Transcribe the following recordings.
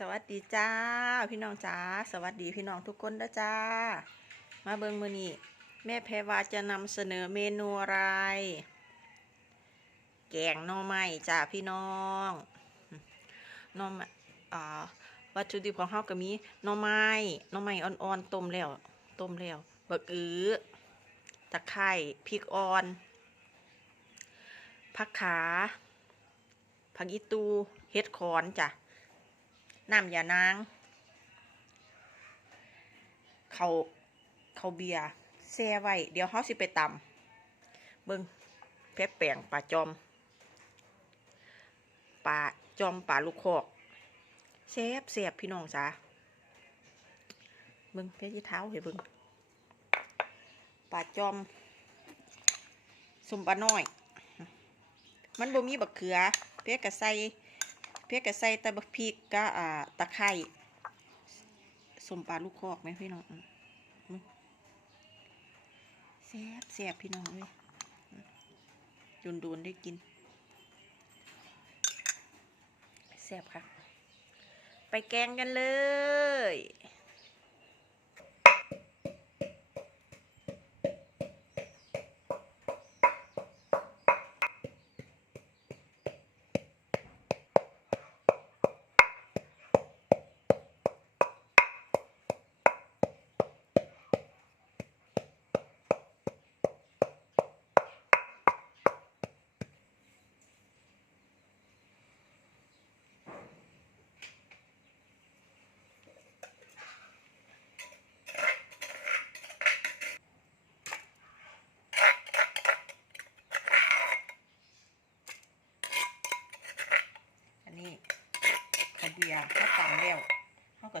สวัสดีจ้า พี่น้องจ้าสวัสดีพี่น้องทุกคนนะจ้า มาเบิงมือนี้แม่แพรวาจะนำเสนอเมนูอะไร แกงหน่อไม้จ้าพี่น้องหน่อไม้อ่าวัตถุดิบของเฮาก็มีหน่อไม้หน่อไม้อ่อนๆต้มแล้วต้มแล้วบักอื้อตะไคร้พริกอ่อนผักขาผักอีตูเฮ็ดขอนจ้ะ น้ำยานางเขาเขาเบียร์แซ่ไว้ เดี๋ยวเขาสิไปตำเบิ่งแพะแปงปลาจอมปลาจอมปลาลูกคอกแซ่บแซ่บพี่น้องจ้าเบิ่งเพชรเท้าเห็นเบิ่งปลาจอมสมปลาน้อย มันบ่มีบักเขือ เพชรกะใส่ เพียกกะใส่ตะบักพริกก็อ่าตะไคร้สมปลาลูกคอกไหมพี่น้องแซ่บแซ่บพี่น้องเลยจุนดูนได้กินแซ่บค่ะ ไปแกงกันเลย อันนี้ข้าวเบียร์ข้าวตำแล้ว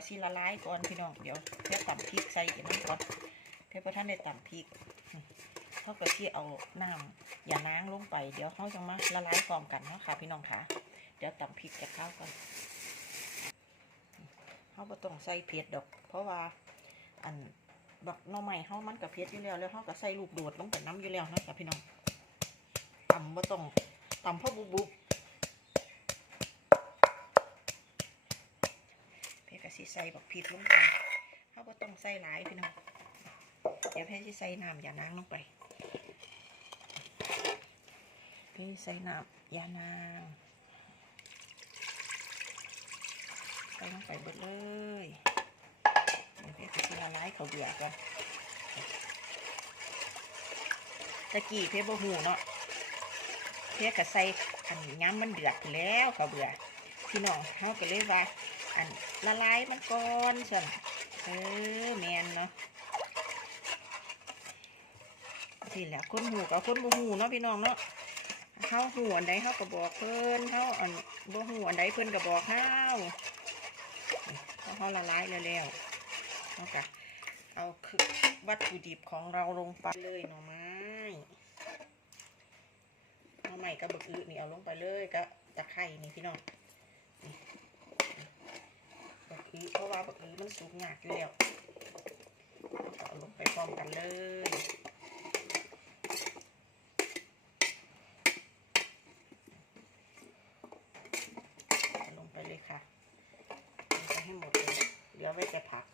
เขาก็ซีละลายก่อนพี่น้องเดี๋ยวเพื่อตำพริกใส่อีกนั่นก่อนเพื่อพระท่านได้ตำพริกเขาก็ที่เอาน้ำอย่าน้างลงไปเดี๋ยวเขาจะมาละลายพร้อมกันเนาะค่ะ พี่น้องค่ะ เดี๋ยวตำพริกจะเข้ากันเขาบ่ต้องใส่เผ็ดดอก เพราะว่าอันบักหน่อไม้เขามันกับเผ็ดอยู่แล้วแล้วเขาก็ใส่ลูกโดดลงไปน้ำอยู่แล้วนะค่ะพี่น้องตำบ่ต้องตำเพราะบุบบุบ เพชรก็ สิใส่บักพริกลงไปเขาก็ต้องใส่หลายพี่น้องเดี๋ยวเพชรสิใส่น้ำยานางลงไปพชรใส่น้ำยานางใส่ลงไปเบิดเลยเดี๋ยวเพชรก็สิละลายเขาเบียร์กันตะกี้เพชรบ่หูเนาะเพชรก็ใส่อันย้ำมันเดือดแล้วเขาเบื่อพี่น้องเขาก็เลยว่าอัน ละลายมันก่อนส่วนเออแมนเนาะสิแหละคนหูกับคนบ่หูเนาะพี่น้องเนาะเขาหูอันใดเขาก็บอกเพิ่นเขาอันบ่หูอันใดเพิ่นก็บอกเขาเขาเขาละลายแล้วแล้วเขาก็เอาคือวัตถุดิบของเราลงไปเลยหน่อไม้หน่อไม้กับบึกอึนี่เอาลงไปเลยก็ตะไคร่นี่พี่น้อง อื้อเพราะว่าบักอื้อมันสุกยากอยู่แล้วเอาลงไปพร้อมกันเลยลงไปเลยค่ะลงไปให้หมดเลยเหลือไว้แต่ผัก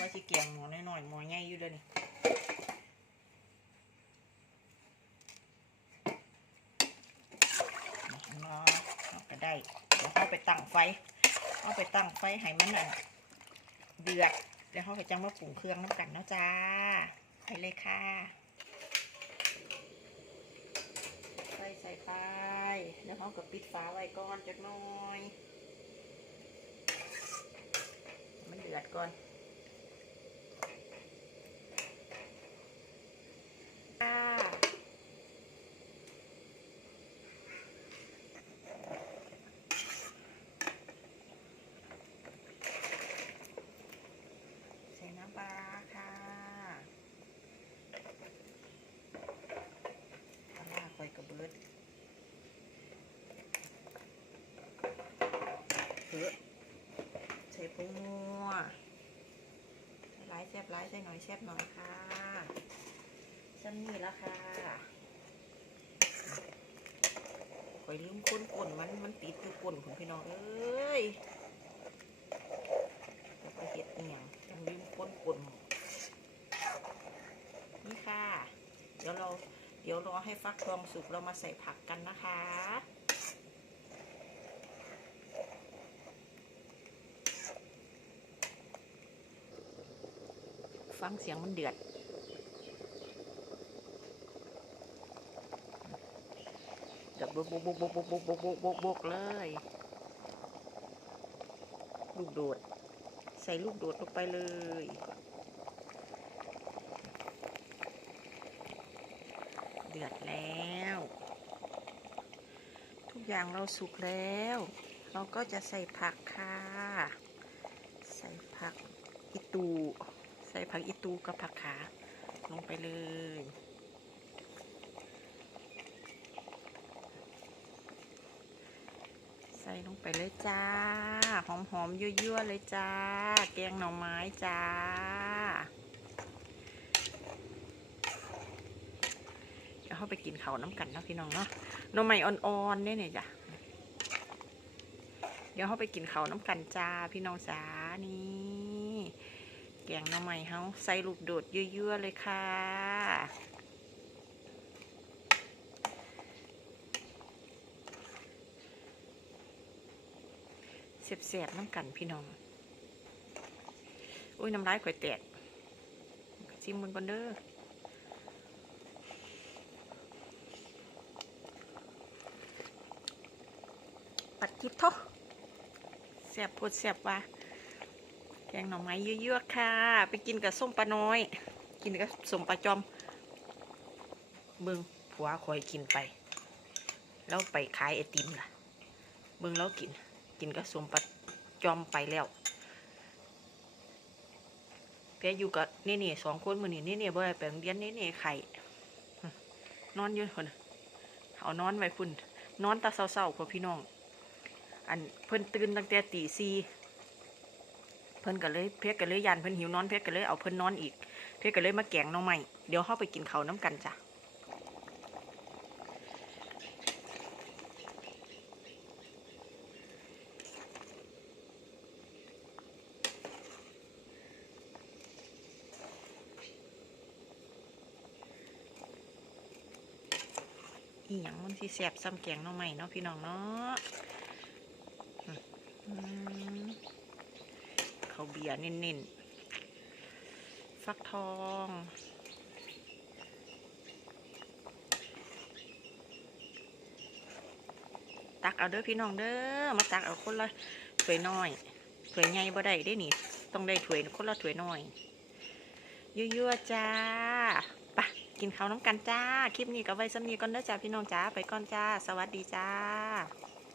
ว่าสิเกียงหมอน้อยๆหมอใหญ่อยู่เลยนี่เนาะเอาก็ได้ เดี๋ยวเขาไป ตั้งไฟเอาไปตั้งไฟให้มันเดือดแล้วเขาไปจังมาปรุงเครื่องน้ำกันเนาะจ้าไปเลยค่ะใส่ใส่ไปแล้วเขาก็ปิดฝาไว้ก่อนจักหน่อย มันเดือดก่อนค่ะ ใส่น้ำปลาร้าค่ะปลาร้าไฟกระเบิดเฮ้ใส่ ผงนัวใส่หลายแซ่บหลายใส่หน่อยแซ่บหน่อยค่ะซ้ำนี่แล้วค่ะข่อยลืมก้นก้นมันมันติดอยู่ก้นของพี่น้องเอ้ยแล้วก็เห็ดเอียงยังลืมก้นก้นนี่ค่ะ เดี๋ยวเราเดี๋ยวรอให้ฟักทองสุกเรามาใส่ผักกันนะคะ ฟังเสียงมันเดือด เดือดบกบกบกบกบกบกบกบกบกบกเลย ลูกโดด ใส่ลูกโดดลงไปเลย เดือดแล้ว ทุกอย่างเราสุกแล้ว เราก็จะใส่ผักค่ะ ใส่ผักอีตู ใส่ผักอีตูกับผักขาลงไปเลย ใส่ลงไปเลยจ้า หอมๆยั่วๆเลยจ้า แกงหน่อไม้จ้า เดี๋ยวเข้าไปกินเขาน้ำกันนะพี่น้องเนาะหน่อไม้อ่อนๆเนี่ยเนี่ยจ้ะเดี๋ยวเข้าไปกินเขาน้ำกันจ้า พี่น้องจ้านี่ แกงหน่อไม้เฮาใส่ลูกโดดเยั่วๆเลยค่ะ เสียบๆน้ำกันพี่น้อง อุ้ยน้ำลายข่อยแตกชิมมันก่อนเด้อปัดทิพย์ทอะเสียบพูดเสียบว่า แกงหน่อไม้เยอะๆค่ะ ไปกินกับส้มปลาน้อย กินกับส้มปลาจอมเบิ่งผัวคอยกินไป แล้วไปขายไอติมล่ะ เบิ่งแล้วกิน กินกับส้มปลาจอมไปแล้วแกอยู่กับนี่นี่สองคนมือนี่นี่นี่บ่ได้ไปโรงเรียนนี่นี่ไข่นอนอยู่คนเอานอนไว้พุ่นนอนตาเศร้าๆพ่อพี่น้อง อันเพิ่นตื่นตั้งแต่ตีสี่ เพิ่นก็เลยเพชรก็เลยยันเพิ่นหิวนอนเพชรก็เลยเอาเพิ่นนอนอีก เพชรก็เลยมาแกงน้องใหม่เดี๋ยวเข้าไปกินข้าวน้ำกันจ้ะอีหยังมันสิแสบซ้ำแกงน้องใหม่เนาะพี่น้องเนาะ ข้าวเบียร์เน้นๆ ฟักทอง ตักเอาเด้อพี่น้องเด้อ มาตักเอาคนละถ้วยน้อยถ้วยใหญ่บ่ได้ได้นี่ ต้องได้ถ้วยคนละถ้วยน้อยยั่วๆจ้าไปะกินข้าวน้ำกันจ้า คลิปนี้ก็ไว้สำนีก่อนเด้อจ้าพี่น้องจ้า ไปก่อนจ้า สวัสดีจ้า